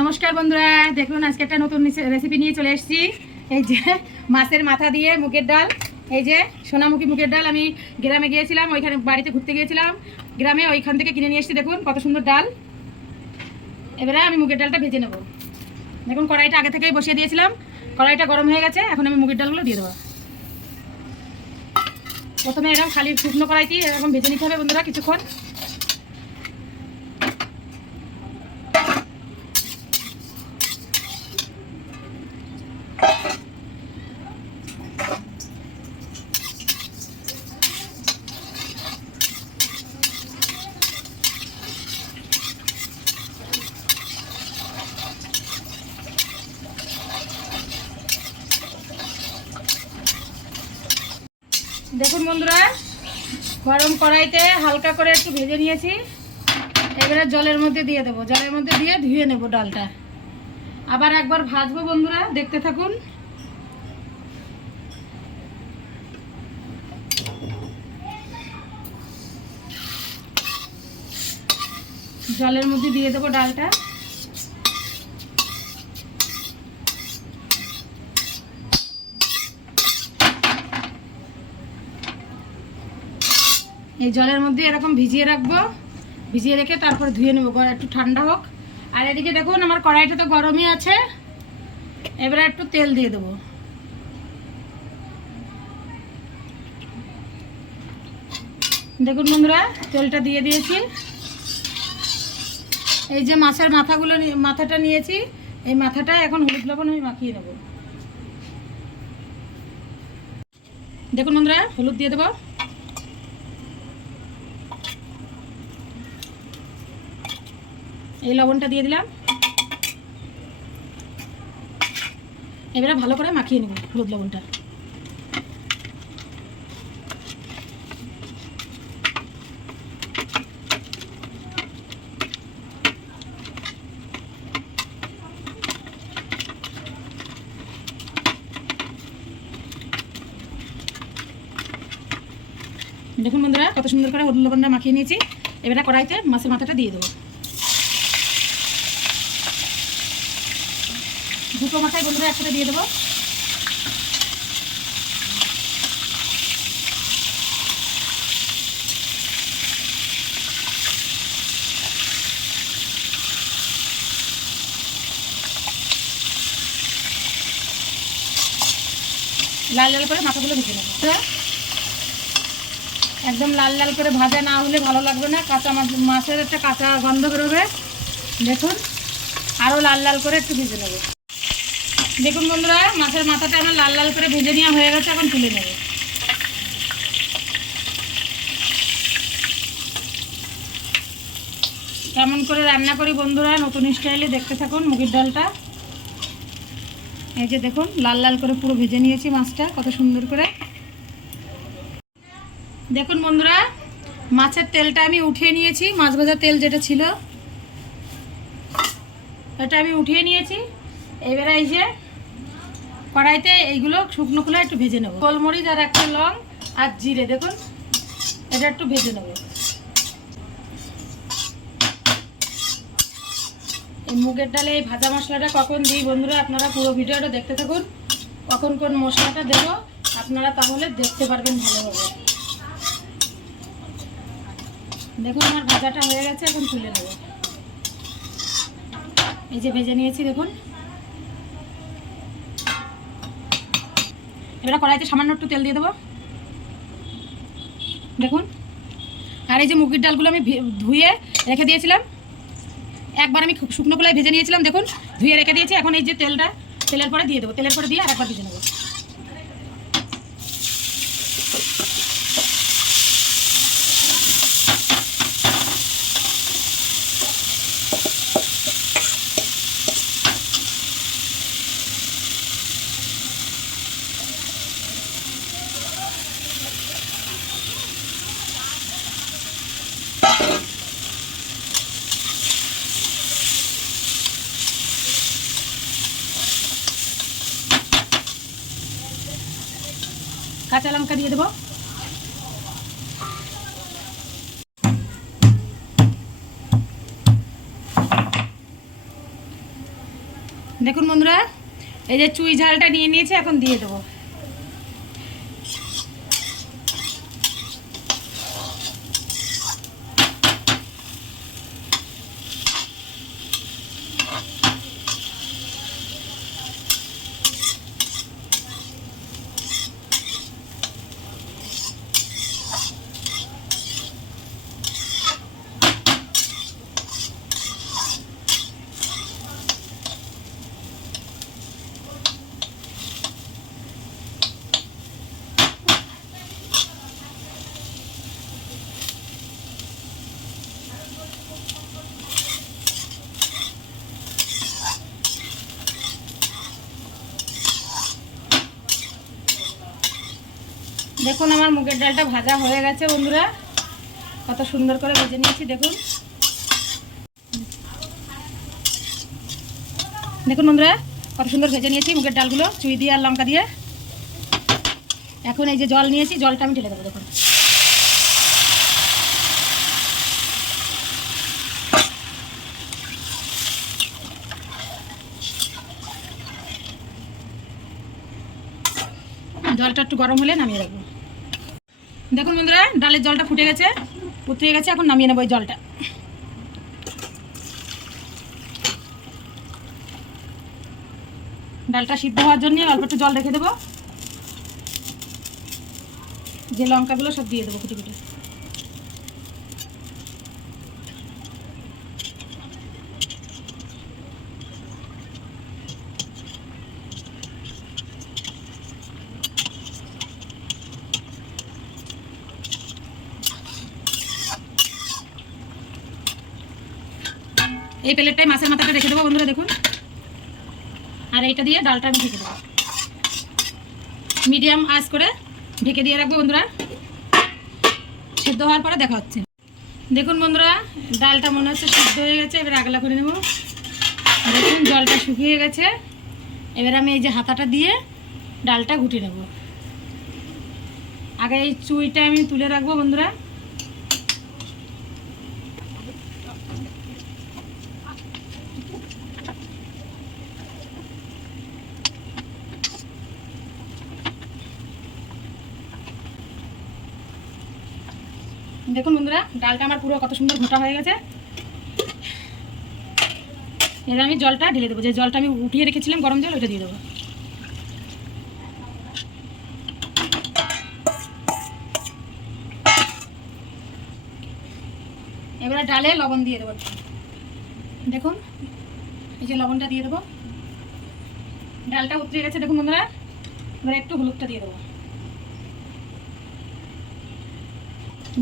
নমস্কার বন্ধুরা, দেখুন, আজকে একটা নতুন রেসিপি নিয়ে চলে এসেছি। এই যে মাছের মাথা দিয়ে মুগের ডাল। এই যে সোনামুখী মুগের ডাল আমি গ্রামে গিয়েছিলাম, ওইখানে বাড়িতে ঘুরতে গিয়েছিলাম। গ্রামে ওইখান থেকে কিনে নিয়ে এসেছি, দেখুন, কত সুন্দর ডাল। এবারে আমি মুগের ডালটা ভেজে নেব। দেখুন, কড়াইটা আগে থেকেই বসিয়ে দিয়েছিলাম। কড়াইটা গরম হয়ে গেছে, এখন আমি মুগের ডালগুলো দিয়ে দেবো। প্রথমে এরকম খালি শুকনো কড়াইতেই এরকম ভেজে নিতে হবে বন্ধুরা, কিছুক্ষণ। দেখুন বন্ধুরা, গরম কড়াইতে হালকা করে একটু ভেজে নিয়েছি। এবারে জলের মধ্যে দিয়ে দেবো। জলের মধ্যে দিয়ে ধুয়ে নেব ডালটা। আবার একবার ভাজবো বন্ধুরা, দেখতে থাকুন। জলের মধ্যে দিয়ে দেবো ডালটা। এই জলের মধ্যে এরকম ভিজিয়ে রাখব। ভিজিয়ে রেখে তারপর ধুয়ে নেব একটু ঠান্ডা হোক। আর এদিকে দেখুন, আমার কড়াইটা তো গরমই আছে। এবারে একটু তেল দিয়ে দেবো। দেখুন বন্ধুরা, তেলটা দিয়ে দিয়েছি। এই যে মাছের মাথাগুলো মাথাটা নিয়েছি, এই মাথাটা এখন হলুদ লবণ আমি মাখিয়ে নেব। দেখুন বন্ধুরা, হলুদ দিয়ে দেবো। এই লবণটা দিয়ে দিলাম। এবারে ভালো করে মাখিয়ে নেব হলুদ লবণটা। দেখুন বন্ধুরা, কত সুন্দর করে হলুদ লবণটা মাখিয়ে নিয়েছি। এবারে কড়াইতে মাছের মাথাটা দিয়ে দেবো। দুটো মাথায় বন্ধুরা একসাথে দিয়ে দেবো। লাল লাল করে মাথাগুলো ভেজে নেব। তো একদম লাল লাল করে ভাজা না হলে ভালো লাগবে না। কাঁচা মাছ- মাছের একটা কাঁচা গন্ধ বেরোবে। দেখুন আরও লাল লাল করে একটু ভেজে নেব। দেখুন বন্ধুরা, মাছের মাথাটা আমার লাল লাল করে ভেজে নেওয়া হয়ে গেছে, এখন তুলে নেব। কেমন করে রান্না করি বন্ধুরা, নতুন স্টাইলে দেখতে থাকুন মুগের ডালটা। এই যে দেখুন, লাল লাল করে পুরো ভেজে নিয়েছি মাছটা, কত সুন্দর করে। দেখুন বন্ধুরা, মাছের তেলটা আমি উঠিয়ে নিয়েছি, মাছ ভাজার তেল যেটা ছিল এটা আমি উঠিয়ে নিয়েছি। এবারে এই যে কড়াইতে এইগুলো শুকনো খোলা একটু ভেজে নেব। গোলমরিচ আর একটা লং আর জিরে, দেখুন, এটা একটু ভেজে নেব। এই মুগের ডালে এই ভাজা মশলাটা কখন দিই বন্ধুরা, আপনারা পুরো ভিডিওটা দেখতে থাকুন। কখন কোন মশলাটা দেবো, আপনারা তাহলে দেখতে পারবেন ভালোভাবে। দেখুন, আমার ভাজাটা হয়ে গেছে, এখন তুলে নেব। এই যে ভেজে নিয়েছি, দেখুন। এবার কড়াইতে সামান্য একটু তেল দিয়ে দেবো। দেখুন। আর এই যে মুগির ডালগুলো আমি ধুয়ে রেখে দিয়েছিলাম। একবার আমি শুকনো কলাই ভেজে নিয়েছিলাম, দেখুন। ধুয়ে রেখে দিয়েছি, এখন এই যে তেলটা, তেলের পরে দিয়ে দেবো। তেলের পরে দিয়ে আর একবার ভেজে নেব। কাঁচা লঙ্কা দিয়ে দেবো। দেখুন বন্ধুরা, এই যে চুই ঝালটা নিয়ে নিয়েছে, এখন দিয়ে দেবো। দেখুন আমার মুগের ডালটা ভাজা হয়ে গেছে বন্ধুরা। কত সুন্দর করে ভেজে নিয়েছি, দেখুন। দেখুন বন্ধুরা, কত সুন্দর ভেজে নিয়েছি মুগের ডালগুলো, চুই দিয়ে আর লঙ্কা দিয়ে। এখন এই যে জল নিয়েছি, জলটা আমি ঢেলে দেবো, দেখুন। জলটা একটু গরম হলে নামিয়ে রাখব। দেখুন বন্ধুরা, ডালের জলটা ফুটে গেছে ফুটে গেছে, এখন নামিয়ে নেব এই জলটা। ডালটা সিদ্ধ হওয়ার জন্য অল্প একটু জল রেখে দেবো। যে লঙ্কাগুলো সব দিয়ে দেবো কুটি কুটি এই প্লেটটাই মাছের মাথাটা রেখে দেবো, বন্ধুরা দেখুন। আর এইটা দিয়ে ডালটা আমি ঢেকে দেবো। মিডিয়াম আঁচ করে ঢেকে দিয়ে রাখব, বন্ধুরা। সেদ্ধ হওয়ার পরে দেখা হচ্ছে। দেখুন, বন্ধুরা, ডালটা মনে হচ্ছে সিদ্ধ হয়ে গেছে, এবার আগলা করে নেব। দেখুন, জলটা শুকিয়ে গেছে। এবার আমি এই যে হাতাটা দিয়ে ডালটা ঘুটে নেব। আগে এই চুইটা আমি তুলে রাখব, বন্ধুরা। দেখুন বন্ধুরা, ডালটা আমার পুরো কত সুন্দর ঘোটা হয়ে গেছে। এবার আমি জলটা ঢেলে দেবো। যে জলটা আমি উঠিয়ে রেখেছিলাম গরম জল, ওইটা দিয়ে দেবো। এবারে ডালে লবণ দিয়ে দেবো। দেখুন, এই যে লবণটা দিয়ে দেবো। ডালটা উতরে গেছে, দেখুন বন্ধুরা। এবার একটু হলুদটা দিয়ে দেবো।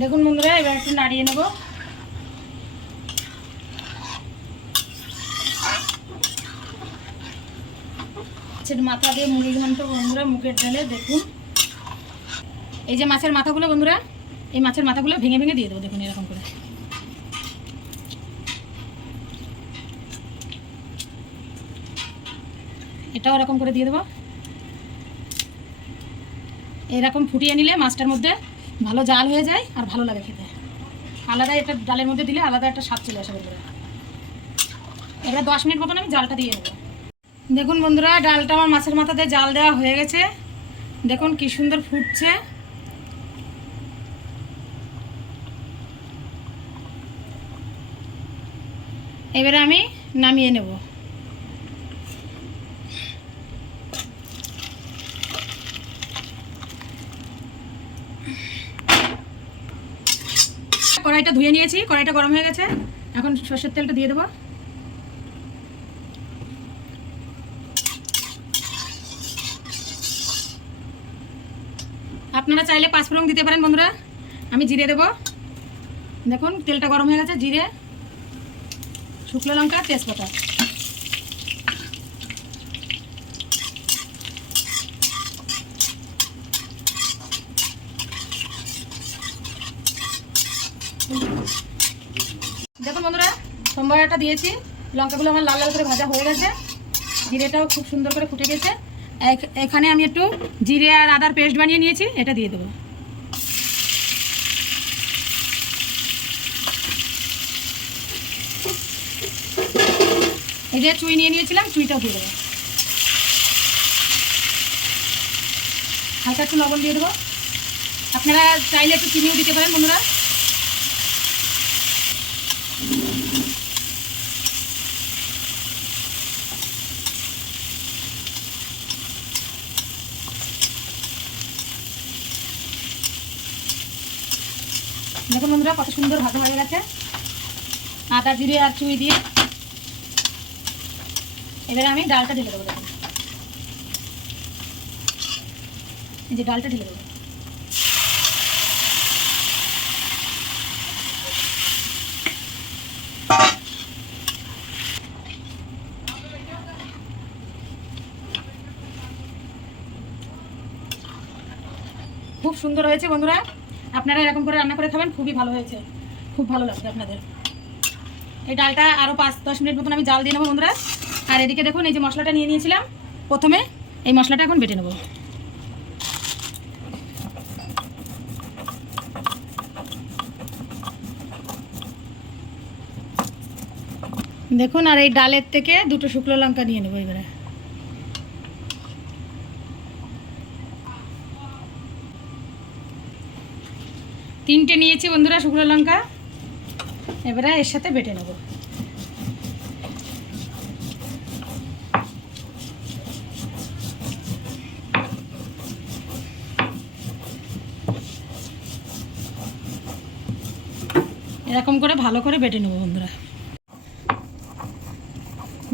দেখুন বন্ধুরা, এবার একটু নাড়িয়ে নেব। মাথা দিয়ে মুড়ি ঘন্ট বন্ধুরা, মুখের ডালে দেখুন। এই যে মাছের মাথাগুলো বন্ধুরা, এই মাছের মাথাগুলো ভেঙে ভেঙে দিয়ে দেবো, দেখুন এরকম করে। এটাও এরকম করে দিয়ে দেবো। এরকম ফুটিয়ে নিলে মাছটার মধ্যে ভালো জাল হয়ে যায় আর ভালো লাগে খেতে। আলাদা এটা ডালের মধ্যে দিলে আলাদা একটা স্বাদ চলে আসে বন্ধুরা এবারে দশ মিনিট মতন আমি জালটা দিয়ে দেবো দেখুন বন্ধুরা, ডালটা আমার মাছের মাথাতে জাল দেওয়া হয়ে গেছে। দেখুন কি সুন্দর ফুটছে। এবারে আমি নামিয়ে নেব। কড়াইটা ধুয়ে নিয়েছি, কড়াইটা গরম হয়ে গেছে। এখন সর্ষের তেলটা দিয়ে দেবো। আপনারা চাইলে পাঁচ পাঁচফোড়ন দিতে পারেন বন্ধুরা। আমি জিরে দেব। দেখুন, তেলটা গরম হয়ে গেছে, জিরে, শুকনো লঙ্কা, তেজপাতা দেখুন বন্ধুরা সোমবারটা দিয়েছি। লঙ্কাগুলো আমার লাল লাল করে ভাজা হয়ে গেছে। জিরেটাও খুব সুন্দর করে ফুটে গেছে। এখানে আমি একটু জিরে আর আদার পেস্ট বানিয়ে নিয়েছি, এটা দিয়ে দেবো। এই যে চুই নিয়ে নিয়েছিলাম, চুইটাও দিয়ে দেবো। হালকা একটু লবণ দিয়ে দেবো। আপনারা চাইলে একটু চিনিও দিতে পারেন বন্ধুরা। দেখুন বন্ধুরা, কত সুন্দর ভাজা হয়ে গেছে। আদা, জিরে আর চুই দিয়ে। এবারে আমি ডালটা ঢেলে দেবো, দেখুন। এই যে ডালটা ঢেলে দেবো। খুব সুন্দর হয়েছে বন্ধুরা। আপনারা এরকম করে রান্না করে খাবেন, খুবই ভালো হয়েছে। খুব ভালো লাগবে আপনাদের। এই ডালটা আরও পাঁচ, দশ মিনিট মতন আমি জাল দিয়ে নেব বন্ধুরা। আর এদিকে দেখুন, এই যে মশলাটা নিয়ে নিয়েছিলাম। প্রথমে এই মশলাটা এখন বেটে নেব। দেখুন, আর এই ডালের থেকে দুটো শুকনো লঙ্কা নিয়ে নেব এবারে। তিনটে নিয়েছি বন্ধুরা শুকনো লঙ্কা। এবারে এর সাথে বেটে নেব। এরকম করে ভালো করে বেটে নেব বন্ধুরা।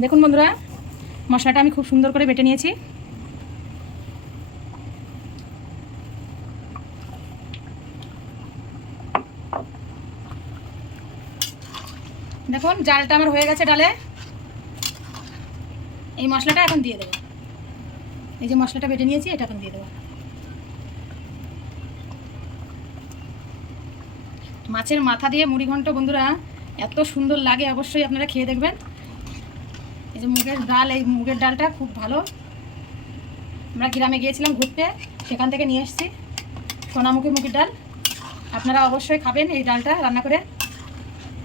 দেখুন বন্ধুরা, মশলাটা আমি খুব সুন্দর করে বেটে নিয়েছি। দেখুন, জালটা আমার হয়ে গেছে ডালে। এই মশলাটা এখন দিয়ে দেবো। এই যে মশলাটা বেটে নিয়েছি, এটা এখন দিয়ে দেবো। মাছের মাথা দিয়ে মুড়ি ঘন্ট, বন্ধুরা, এত সুন্দর লাগে, অবশ্যই আপনারা খেয়ে দেখবেন। এই যে মুগের ডাল, এই মুগের ডালটা খুব ভালো। আমরা গ্রামে গিয়েছিলাম ঘুরতে, সেখান থেকে নিয়ে এসেছি সোনামুখী মুগের ডাল। আপনারা অবশ্যই খাবেন এই ডালটা, রান্না করে।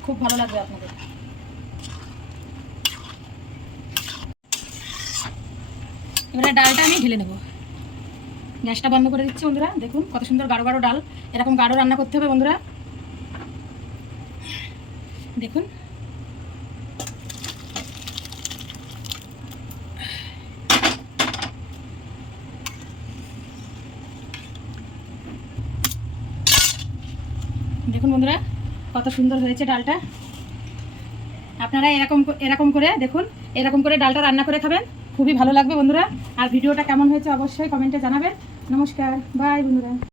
খুব ভালো লাগবে আপনাদের। এবারে ডালটা আমি ঢেলে নেব। গ্যাসটা বন্ধ করে দিচ্ছি বন্ধুরা, দেখুন কত সুন্দর গাঢ় গাঢ় ডাল, এরকম গাঢ় রান্না করতে হবে বন্ধুরা। দেখুন। দেখুন বন্ধুরা, কত সুন্দর হয়েছে ডালটা। আপনারা এরকম এরকম করে দেখুন, এরকম করে ডালটা রান্না করে খাবেন। খুবই ভালো লাগবে বন্ধুরা। আর ভিডিওটা কেমন হয়েছে অবশ্যই কমেন্টে জানাবেন। নমস্কার বাই বন্ধুরা।